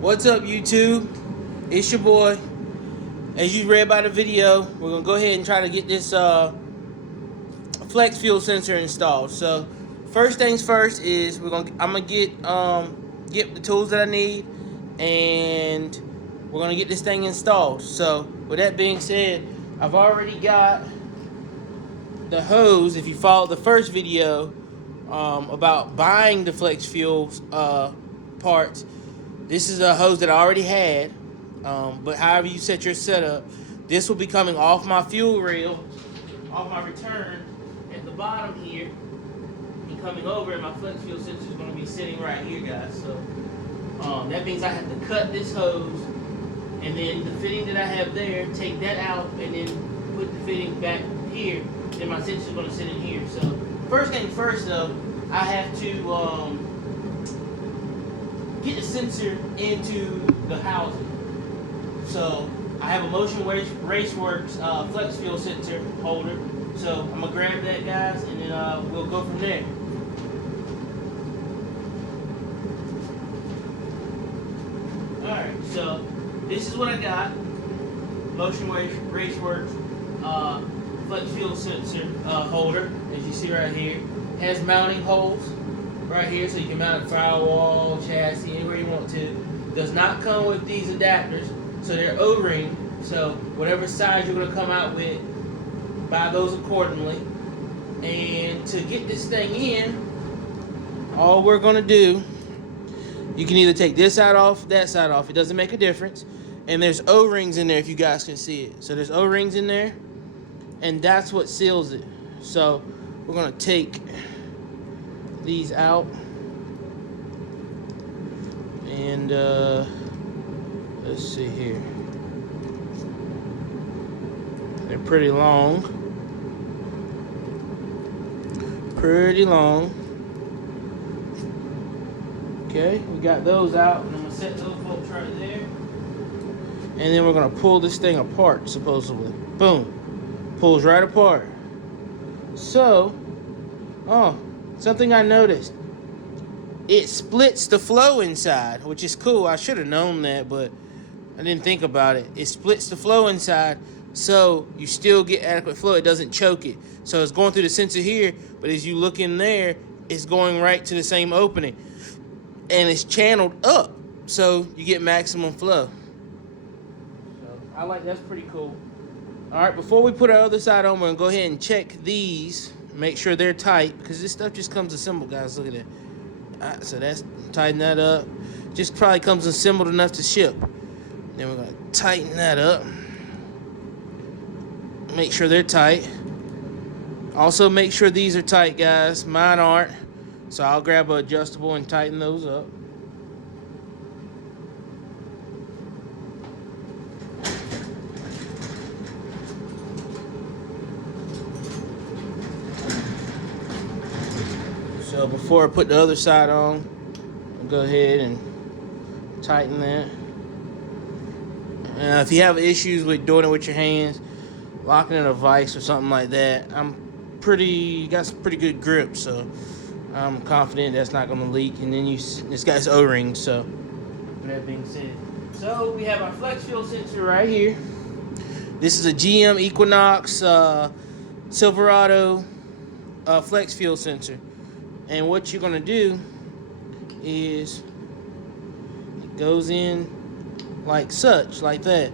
What's up, YouTube? It's your boy. As you read by the video, we're gonna go ahead and try to get this flex fuel sensor installed. So first things first is I'm gonna get the tools that I need, and we're gonna get this thing installed. So with that being said, I've already got the hose. If you followed the first video about buying the flex fuel parts, this is a hose that I already had. But however you set your setup, this will be coming off my fuel rail, off my return at the bottom here, and coming over, and my flex fuel sensor is going to be sitting right here, guys. So that means I have to cut this hose, and then the fitting that I have there, take that out, and then put the fitting back here. Then my sensor is going to sit in here. So first thing first, though, I have to get the sensor into the housing. So I have a Motion Raceworks flex fuel sensor holder. So I'm gonna grab that, guys, and then we'll go from there. Alright, so this is what I got. Motion Raceworks flex fuel sensor holder, as you see right here. It has mounting holes right here, so you can mount a firewall, chassis, anywhere you want to. Does not come with these adapters, so they're O-ring. So whatever size you're going to come out with, buy those accordingly. And to get this thing in, all we're going to do, you can either take this side off, that side off. It doesn't make a difference. And there's O-rings in there, if you guys can see it. So there's O-rings in there, and that's what seals it. So we're going to take these out, and let's see here. They're pretty long. Okay, we got those out, and I'm gonna set those bolts right there, and then we're gonna pull this thing apart. Supposedly, boom, pulls right apart. So, something I noticed, it splits the flow inside, which is cool. I should have known that, but I didn't think about it. It splits the flow inside, so you still get adequate flow. It doesn't choke it. So it's going through the sensor here, but as you look in there, it's going right to the same opening, and it's channeled up, so you get maximum flow. So I like that's pretty cool. All right, before we put our other side on, we're gonna go ahead and check these. Make sure they're tight, because this stuff just comes assembled, guys. Look at that. All right, so that's tighten that up. Just probably comes assembled enough to ship. Then we're gonna tighten that up. Make sure they're tight. Also make sure these are tight, guys. Mine aren't. So I'll grab an adjustable and tighten those up. So before I put the other side on, I'll go ahead and tighten that. If you have issues with doing it with your hands, locking in a vise or something like that, got some pretty good grip, so I'm confident that's not going to leak. And then this guy's O-ring. So with that being said, so we have our flex fuel sensor right here. This is a GM Equinox Silverado flex fuel sensor. And what you're going to do is it goes in like such, like that.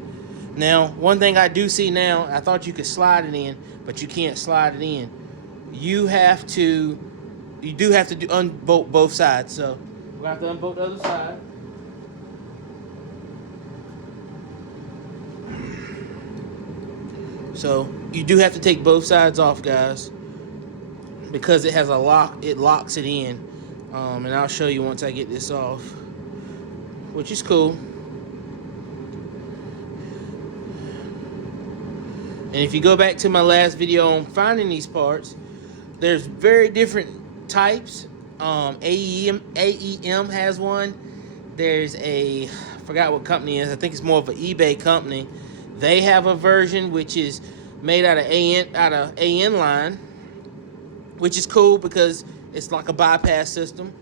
Now, one thing I do see now, I thought you could slide it in, but you can't slide it in. You do have to unbolt both sides. So we'll have to unbolt the other side. So you do have to take both sides off, guys, because it has a lock. It locks it in, and I'll show you once I get this off, which is cool. And if you go back to my last video on finding these parts, there's very different types. AEM has one. There's I forgot what company it is. I think it's more of an eBay company. They have a version which is made out of AN line, which is cool because it's like a bypass system.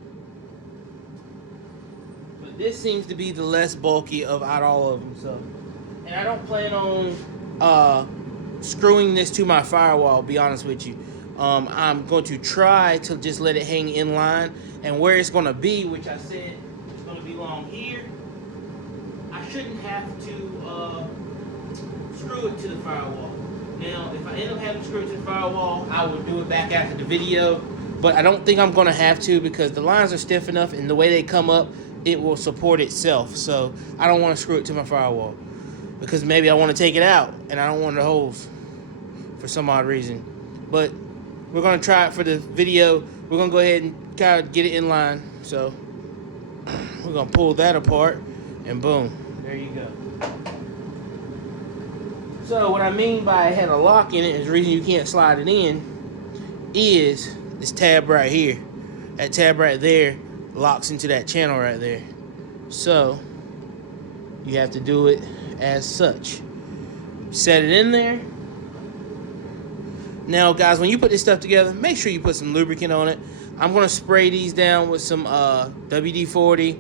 But but this seems to be the less bulky of out all of them. So, and I don't plan on screwing this to my firewall, to be honest with you. I'm going to try to just let it hang in line, and where it's going to be, which I said it's going to be along here, I shouldn't have to screw it to the firewall. Now, if I end up having to screw it to the firewall, I will do it back after the video, but I don't think I'm going to have to, because the lines are stiff enough, and the way they come up, it will support itself. So I don't want to screw it to my firewall, because maybe I want to take it out, and I don't want the holes for some odd reason. But we're going to try it for the video. We're going to go ahead and kind of get it in line. So we're going to pull that apart, and boom, there you go. So what I mean by it had a lock in it, and the reason you can't slide it in, is this tab right here. That tab right there locks into that channel right there. So you have to do it as such. Set it in there. Now guys, when you put this stuff together, make sure you put some lubricant on it. I'm going to spray these down with some WD-40,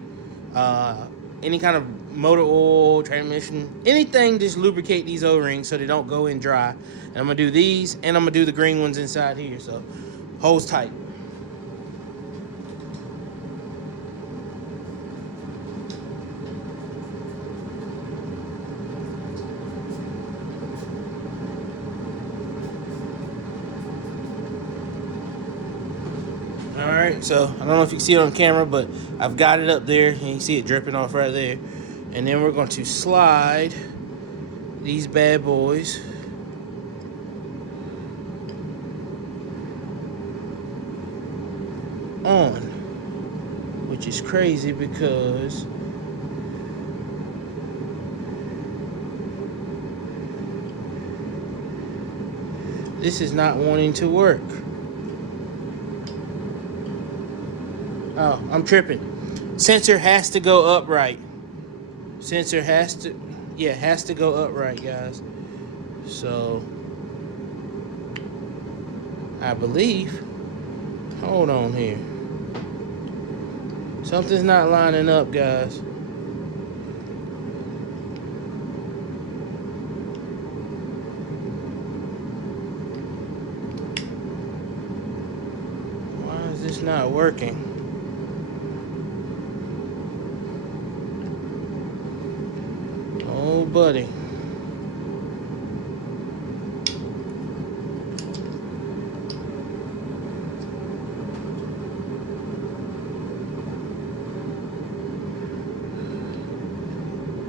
any kind of motor oil, transmission, anything, just lubricate these O-rings so they don't go in dry. And I'm going to do these, and I'm going to do the green ones inside here. So hose tight. Alright, so I don't know if you can see it on camera, but I've got it up there, and you can see it dripping off right there. And then we're going to slide these bad boys on, which is crazy because this is not wanting to work. Oh, I'm tripping. Sensor has to go upright. Sensor has to go upright, guys. So I believe, hold on here, something's not lining up, guys. Why is this not working? Oh, buddy.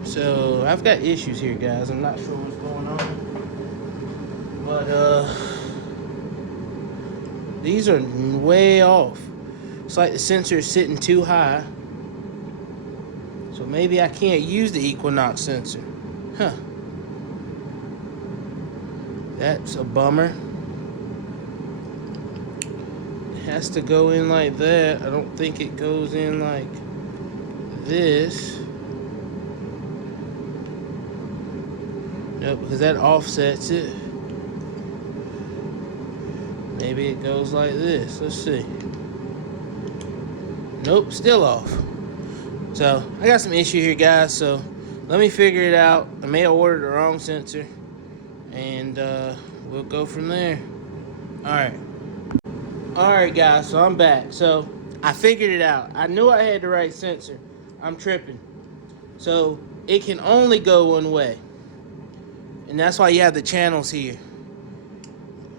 So I've got issues here, guys. I'm not sure what's going on, but these are way off. It's like the sensor is sitting too high. So maybe I can't use the Equinox sensor. Huh. That's a bummer. It has to go in like that. I don't think it goes in like this. Nope, because that offsets it. Maybe it goes like this. Let's see. Nope, still off. So I got some issue here, guys, so let me figure it out. I may have ordered the wrong sensor, and we'll go from there. Alright guys, so I'm back. So I figured it out. I knew I had the right sensor. I'm tripping. So it can only go one way, and that's why you have the channels here.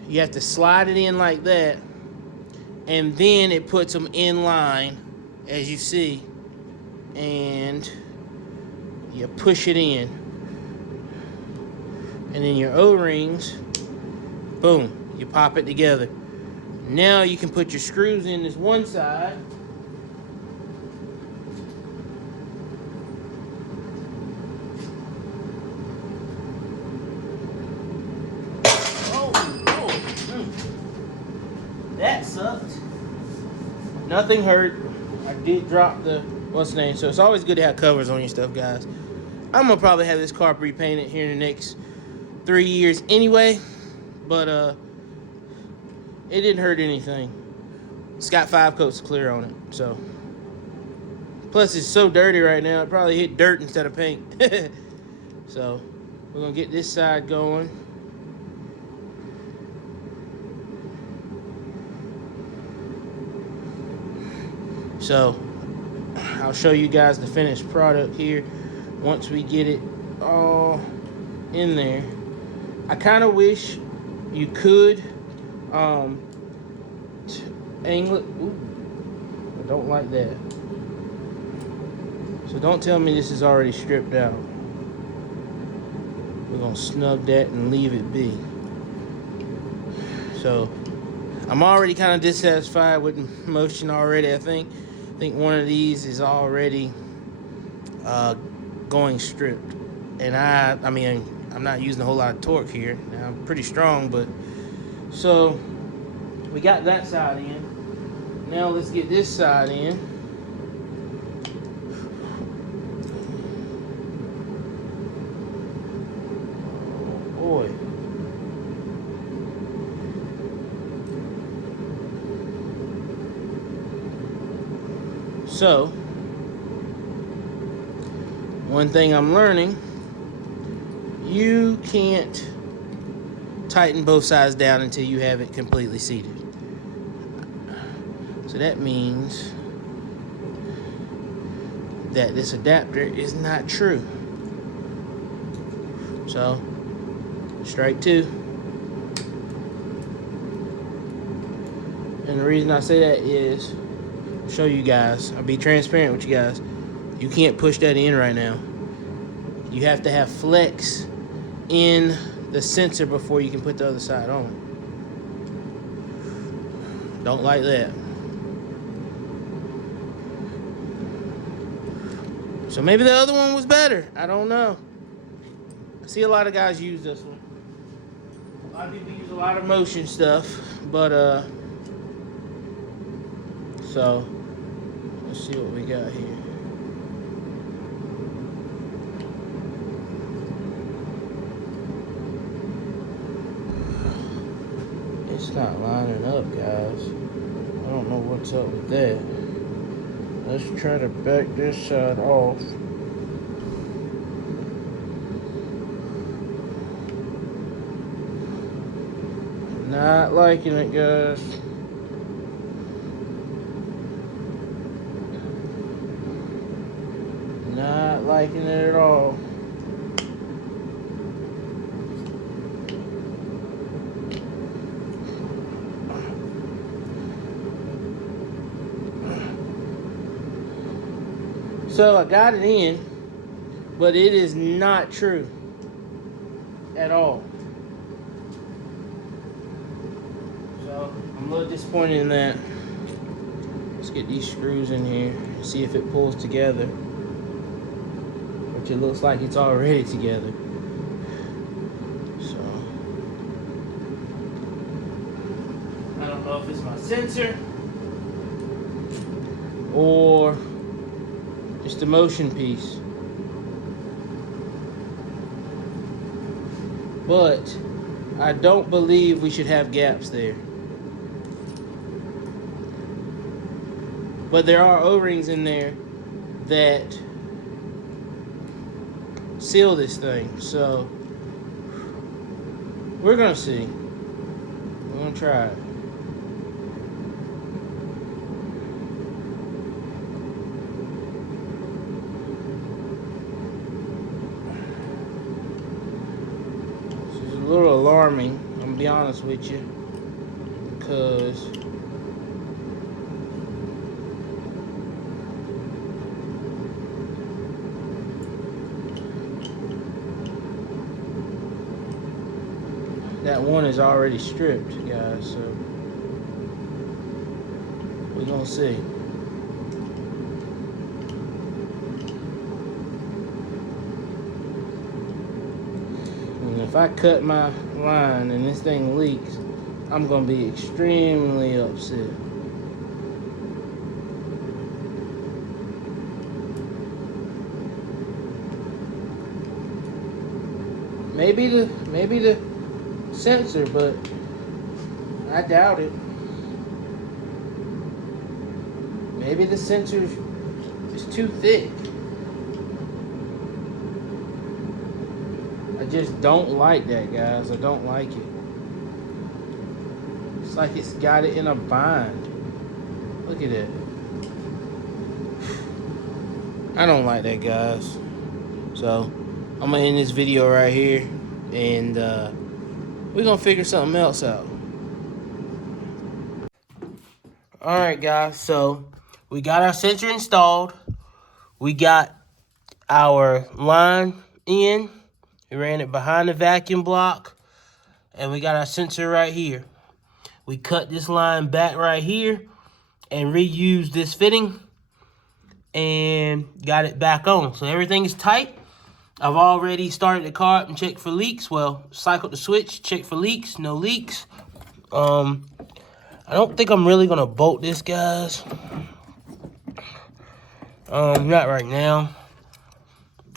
You have to slide it in like that, and then it puts them in line, as you see, and you push it in, and then your O-rings, boom, you pop it together. Now you can put your screws in this one side, that sucked. Nothing hurt. I did drop the what's the name, so it's always good to have covers on your stuff, guys. I'm gonna probably have this car repainted here in the next 3 years anyway, but it didn't hurt anything. It's got 5 coats of clear on it, so Plus, it's so dirty right now. It probably hit dirt instead of paint. So, we're going to get this side going. So, I'll show you guys the finished product here once we get it all in there. I kind of wish you could angle it. Ooh, I don't like that. So don't tell me this is already stripped out. We're gonna snug that and leave it be. So I'm already kind of dissatisfied with motion already. I think one of these is already going stripped, and I mean I'm not using a whole lot of torque here. Now, I'm pretty strong, but so we got that side in. Now let's get this side in. Oh boy. So, one thing I'm learning, you can't tighten both sides down until you have it completely seated. So that means that this adapter is not true. So, strike two. And the reason I say that is, show you guys, I'll be transparent with you guys, you can't push that in right now. You have to have flex in the sensor before you can put the other side on. Don't like that. So maybe the other one was better. I don't know. I see a lot of guys use this one. A lot of people use a lot of motion stuff, but so let's see what we got here. It's not lining up, guys. I don't know what's up with that. Let's try to back this side off. Not liking it, guys. Not liking it at all. So I got it in, but it is not true at all. So I'm a little disappointed in that. Let's get these screws in here and see if it pulls together. Which it looks like it's already together. So I don't know if it's my sensor or just the motion piece. But I don't believe we should have gaps there. But there are O-rings in there that seal this thing. So we're gonna see. We're gonna try it. A little alarming, I'm gonna be honest with you, because that one is already stripped, guys, so we're gonna see. If I cut my line and this thing leaks, I'm gonna be extremely upset. Maybe the sensor, but I doubt it. Maybe the sensor It's too thick. I just don't like that, guys. I don't like it. It's like it's got it in a bind. Look at it. I don't like that, guys. So I'm gonna end this video right here, and we're gonna figure something else out. All right, guys. So we got our sensor installed. We got our line in. We ran it behind the vacuum block, and we got our sensor right here. We cut this line back right here and reused this fitting and got it back on. So everything is tight. I've already started the car up and checked for leaks. Well, cycled the switch, checked for leaks, no leaks. I don't think I'm really gonna bolt this, guys. Not right now.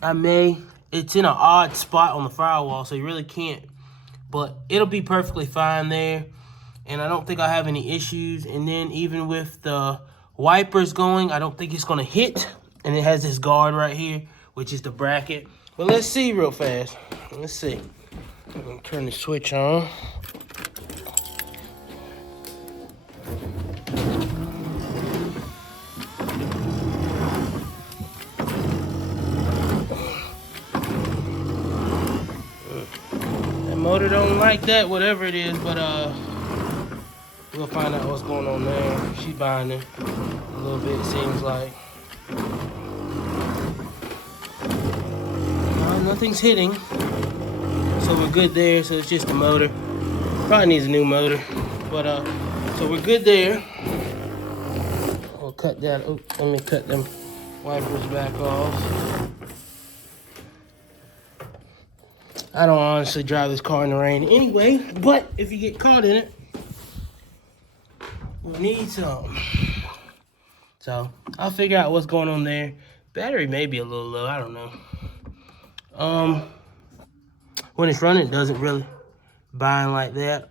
I may. It's in an odd spot on the firewall, so you really can't. But it'll be perfectly fine there. And I don't think I have any issues. And then even with the wipers going, I don't think it's going to hit. And it has this guard right here, which is the bracket. But let's see real fast. Let's see. I'm going to turn the switch on. Motor don't like that, whatever it is, but we'll find out what's going on there. She's binding a little bit, seems like. Nothing's hitting, so we're good there. So it's just the motor. Probably needs a new motor, but so we're good there. We'll cut that. Oh, let me cut them wipers back off. I don't honestly drive this car in the rain anyway, but if you get caught in it, we need some. So I'll figure out what's going on there. Battery may be a little low, I don't know. When it's running, it doesn't really bind like that.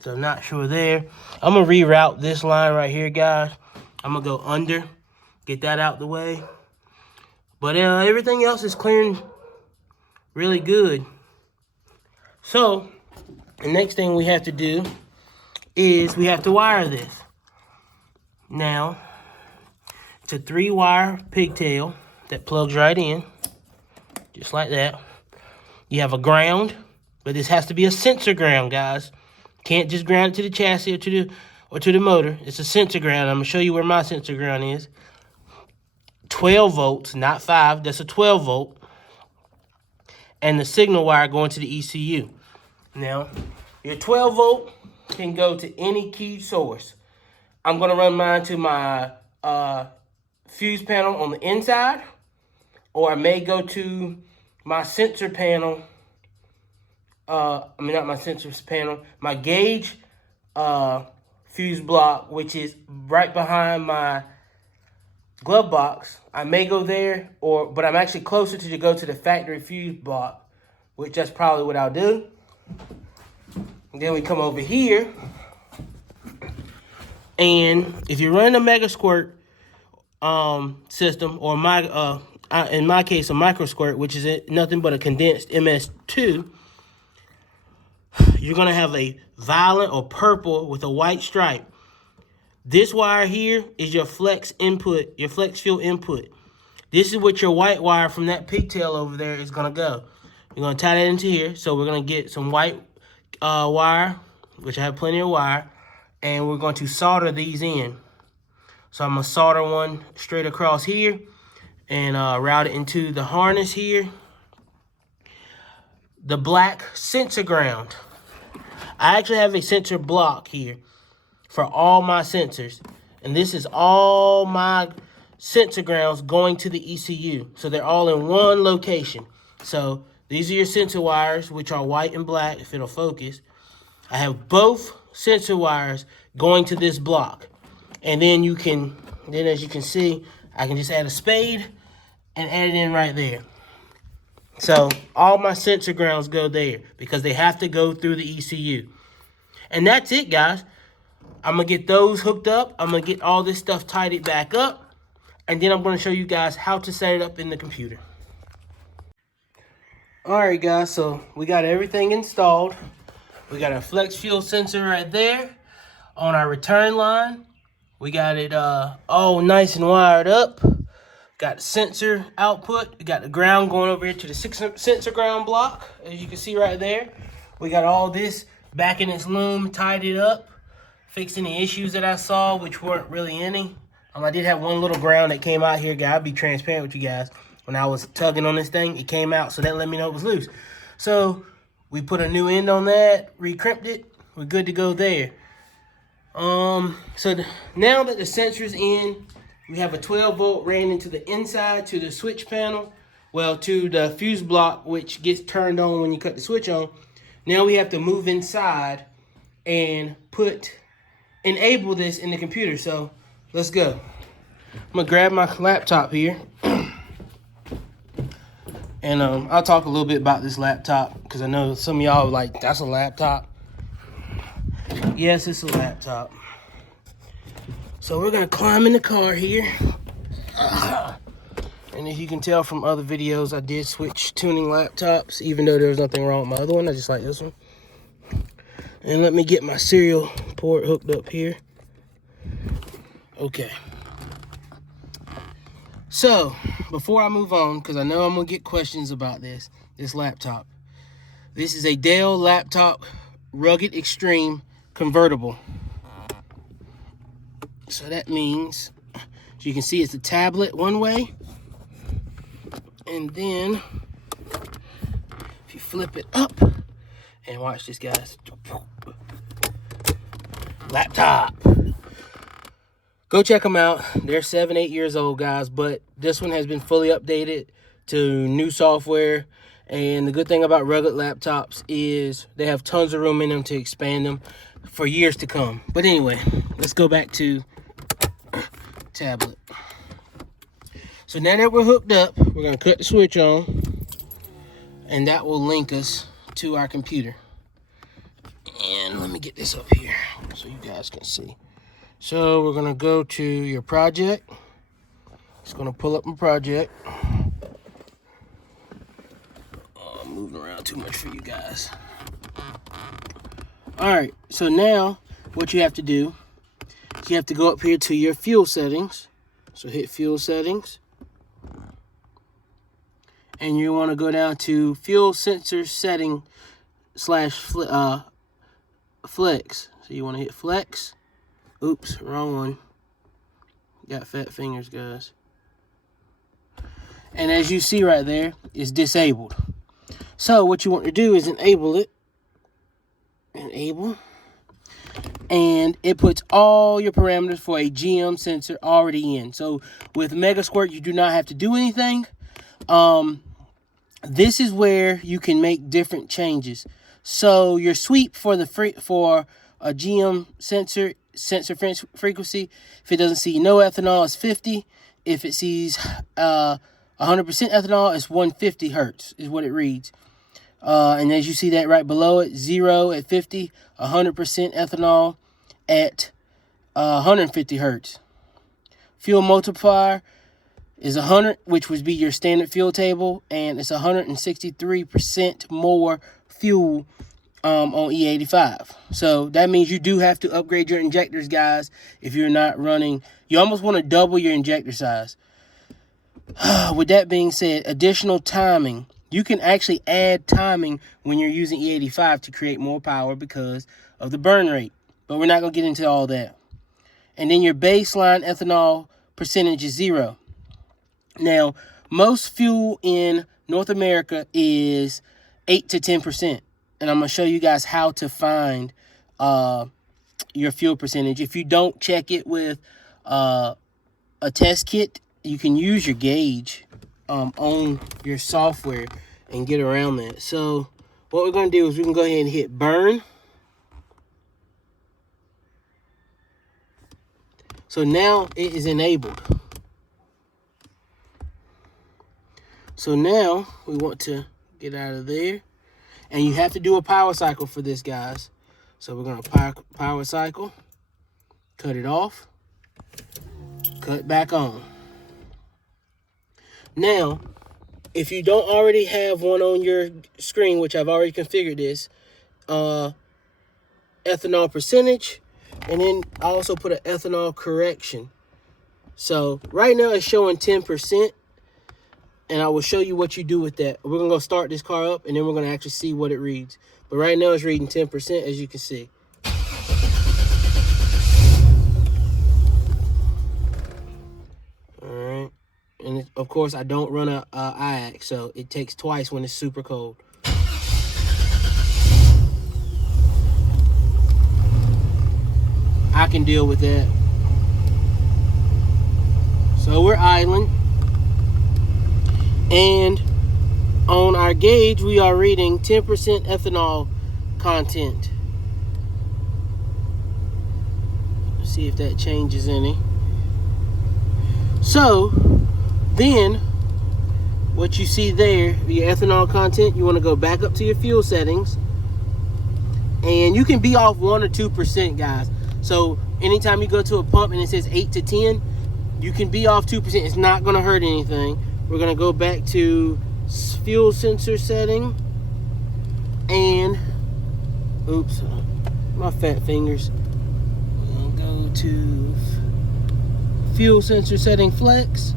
So I'm not sure there. I'm gonna reroute this line right here, guys. I'm gonna go under, get that out the way. But everything else is clearing really good. So the next thing we have to do is we have to wire this. Now, it's a 3-wire pigtail that plugs right in, just like that. You have a ground, but this has to be a sensor ground, guys. Can't just ground it to the chassis or to the motor. It's a sensor ground. I'm gonna show you where my sensor ground is. 12 volts, not 5. That's a 12 volt. And the signal wire going to the ECU. Now, your 12 volt can go to any key source. I'm gonna run mine to my fuse panel on the inside, or I may go to my sensor panel. Not my sensor panel, my gauge fuse block, which is right behind my glove box. I may go there, but I'm actually closer to go to the factory fuse block, which that's probably what I'll do. And then we come over here, and if you're running a microsquirt system, or in my case a microsquirt, which is nothing but a condensed MS2, you're gonna have a violet or purple with a white stripe. This wire here is your flex input, your flex fuel input. This is what your white wire from that pigtail over there is gonna go. You're gonna tie that into here. So we're gonna get some white wire, which I have plenty of wire, and we're going to solder these in. So I'm gonna solder one straight across here and route it into the harness here. The black sensor ground. I actually have a sensor block here for all my sensors. And this is all my sensor grounds going to the ECU. So they're all in one location. So these are your sensor wires, which are white and black, if it'll focus. I have both sensor wires going to this block. And then as you can see, I can just add a spade and add it in right there. So all my sensor grounds go there because they have to go through the ECU. And that's it, guys. I'm going to get those hooked up. I'm going to get all this stuff tidied back up. and then I'm going to show you guys how to set it up in the computer. Alright guys, so we got everything installed. We got our flex fuel sensor right there on our return line. We got it all nice and wired up. Got the sensor output. We got the ground going over here to the sensor ground block, as you can see right there. We got all this back in its loom, tied it up, fixed any issues that I saw, which weren't really any. I did have one little ground that came out here, guys. I'll be transparent with you guys. When I was tugging on this thing, it came out, so that let me know it was loose. So we put a new end on that, re-crimped it. We're good to go there. So now that the sensor's in, we have a 12 volt ran into the inside to the switch panel, well, to the fuse block, which gets turned on when you cut the switch on. Now we have to move inside and enable this in the computer. So let's go. I'm gonna grab my laptop here. And I'll talk a little bit about this laptop, because I know some of y'all are like, that's a laptop. Yes, it's a laptop. So we're going to climb in the car here. And as you can tell from other videos, I did switch tuning laptops, even though there was nothing wrong with my other one. I just like this one. And let me get my serial port hooked up here. Okay. So, before I move on, because I know I'm going to get questions about this laptop. This is a Dell laptop Rugged Extreme convertible. So that means, as you can see, it's a tablet one way. And then, if you flip it up, and watch this, guys. Laptop. Go check them out. They're 7-8 years old, guys, but this one has been fully updated to new software. And the good thing about rugged laptops is they have tons of room in them to expand them for years to come. But anyway, let's go back to tablet. So now that we're hooked up, we're going to cut the switch on, and that will link us to our computer. And let me get this up here so you guys can see. So we're going to go to your project. Just going to pull up my project. Oh, I'm moving around too much for you guys. All right, so now what you have to do is you have to go up here to your fuel settings. So hit fuel settings. And you want to go down to fuel sensor setting / flex. So you want to hit flex. Oops, wrong one. Got fat fingers, guys. And as you see right there, it's disabled. So what you want to do is enable it. Enable. And it puts all your parameters for a GM sensor already in. So with microsquirt, you do not have to do anything. This is where you can make different changes. So your sweep for a GM sensor frequency, if it doesn't see no ethanol, it's 50. If it sees 100% ethanol, it's 150 hertz is what it reads. And as you see that right below it, 0 at 50, 100% ethanol at 150 hertz. Fuel multiplier is 100, which would be your standard fuel table, and it's 163% more fuel on E85. So that means you do have to upgrade your injectors, guys, if you're not running. You almost want to double your injector size. With that being said, additional timing. You can actually add timing when you're using E85 to create more power because of the burn rate. But we're not going to get into all that. And then your baseline ethanol percentage is 0. Now, most fuel in North America is 8 to 10%. And I'm going to show you guys how to find your fuel percentage. If you don't check it with a test kit, you can use your gauge on your software and get around that. So what we're going to do is we can go ahead and hit burn. So now it is enabled. So now we want to get out of there. And you have to do a power cycle for this, guys. So we're going to power cycle, cut it off, cut back on. Now, if you don't already have one on your screen, which I've already configured this, ethanol percentage, and then I also put an ethanol correction. So right now it's showing 10%, and I will show you what you do with that. We're gonna go start this car up, and then we're gonna actually see what it reads. But right now it's reading 10%, as you can see. All right, and of course I don't run a IAC, so it takes twice when it's super cold. I can deal with that. So we're idling, and on our gauge we are reading 10% ethanol content. Let's see if that changes any. So then what you see there, your ethanol content, you want to go back up to your fuel settings, and you can be off 1 or 2%, guys. So anytime you go to a pump and it says 8 to 10, you can be off 2%. It's not going to hurt anything. We're going to go back to fuel sensor setting, and oops, my fat fingers. We'll go to fuel sensor setting flex.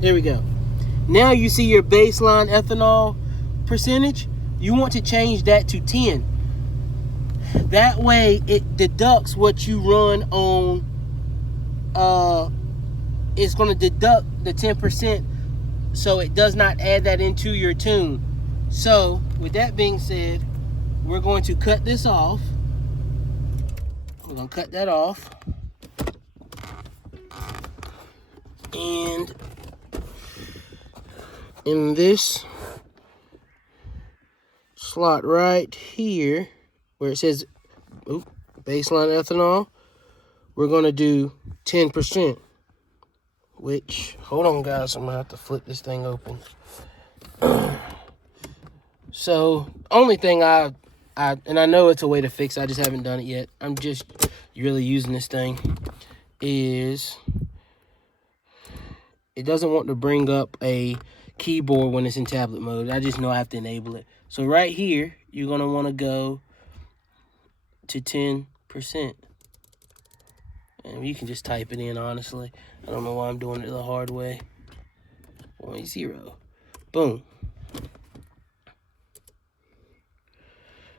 There we go. Now you see your baseline ethanol percentage. You want to change that to 10. That way it deducts what you run on. It's going to deduct the 10%, so it does not add that into your tune. So with that being said, we're going to cut this off. We're going to cut that off. And in this slot right here, where it says baseline ethanol, we're going to do 10%. Which, hold on guys, I'm going to have to flip this thing open. So, only thing and I know it's a way to fix it, I just haven't done it yet. I'm just really using this thing, is it doesn't want to bring up a keyboard when it's in tablet mode. I just know I have to enable it. So right here, you're going to want to go to 10%. And you can just type it in, honestly. I don't know why I'm doing it the hard way. 0.0. Boom.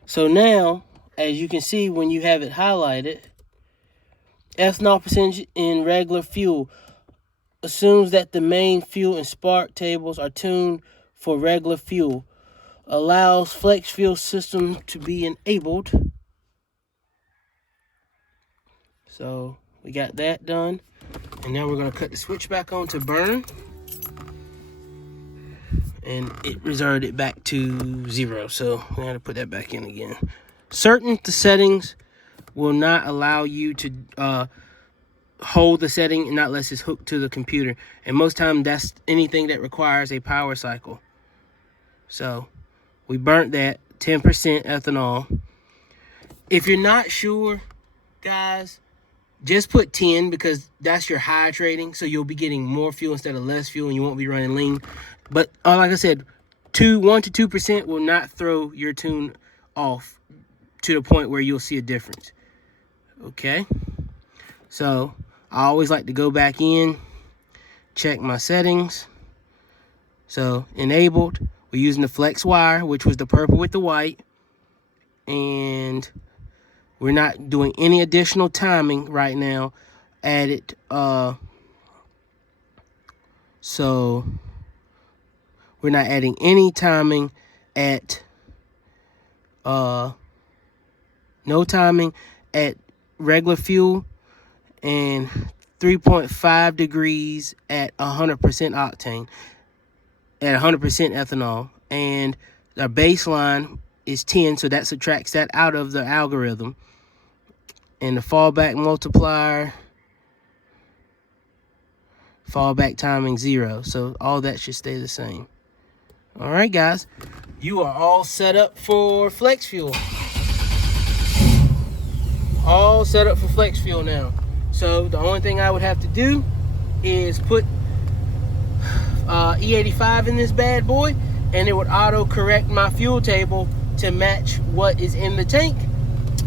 So now, as you can see when you have it highlighted, ethanol percentage in regular fuel assumes that the main fuel and spark tables are tuned for regular fuel. Allows flex fuel system to be enabled. So we got that done. And now we're going to cut the switch back on to burn. And it reserved it back to 0. So we have to put that back in again. Certain settings will not allow you to hold the setting and not unless it's hooked to the computer. And most time that's anything that requires a power cycle. So we burnt that 10% ethanol. If you're not sure, guys, just put 10 because that's your high trading. So you'll be getting more fuel instead of less fuel and you won't be running lean. But like I said, 1 to 2% will not throw your tune off to the point where you'll see a difference. Okay. So I always like to go back in, check my settings. So enabled, we're using the flex wire, which was the purple with the white. And we're not doing any additional timing right now. Added, so we're not adding any timing at, no timing at regular fuel, and 3.5 degrees at 100% octane, at 100% ethanol. And our baseline is 10, so that subtracts that out of the algorithm. And the fallback multiplier, fallback timing 0. So all that should stay the same. All right, guys, you are all set up for flex fuel. All set up for flex fuel now. So the only thing I would have to do is put E85 in this bad boy, and it would auto correct my fuel table to match what is in the tank.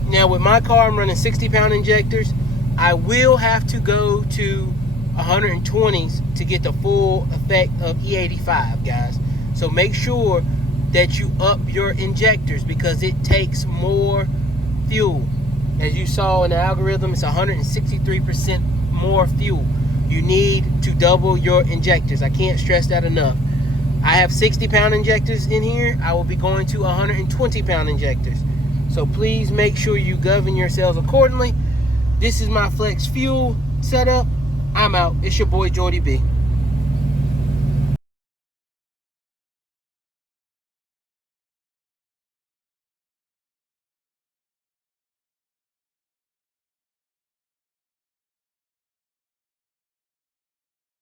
Now with my car, I'm running 60-pound injectors. I will have to go to 120s to get the full effect of E85, guys. So make sure that you up your injectors because it takes more fuel. As you saw in the algorithm, it's 163% more fuel. You need to double your injectors. I can't stress that enough. I have 60-pound injectors in here. I will be going to 120-pound injectors. So please make sure you govern yourselves accordingly. This is my flex fuel setup. I'm out. It's your boy Jordy B.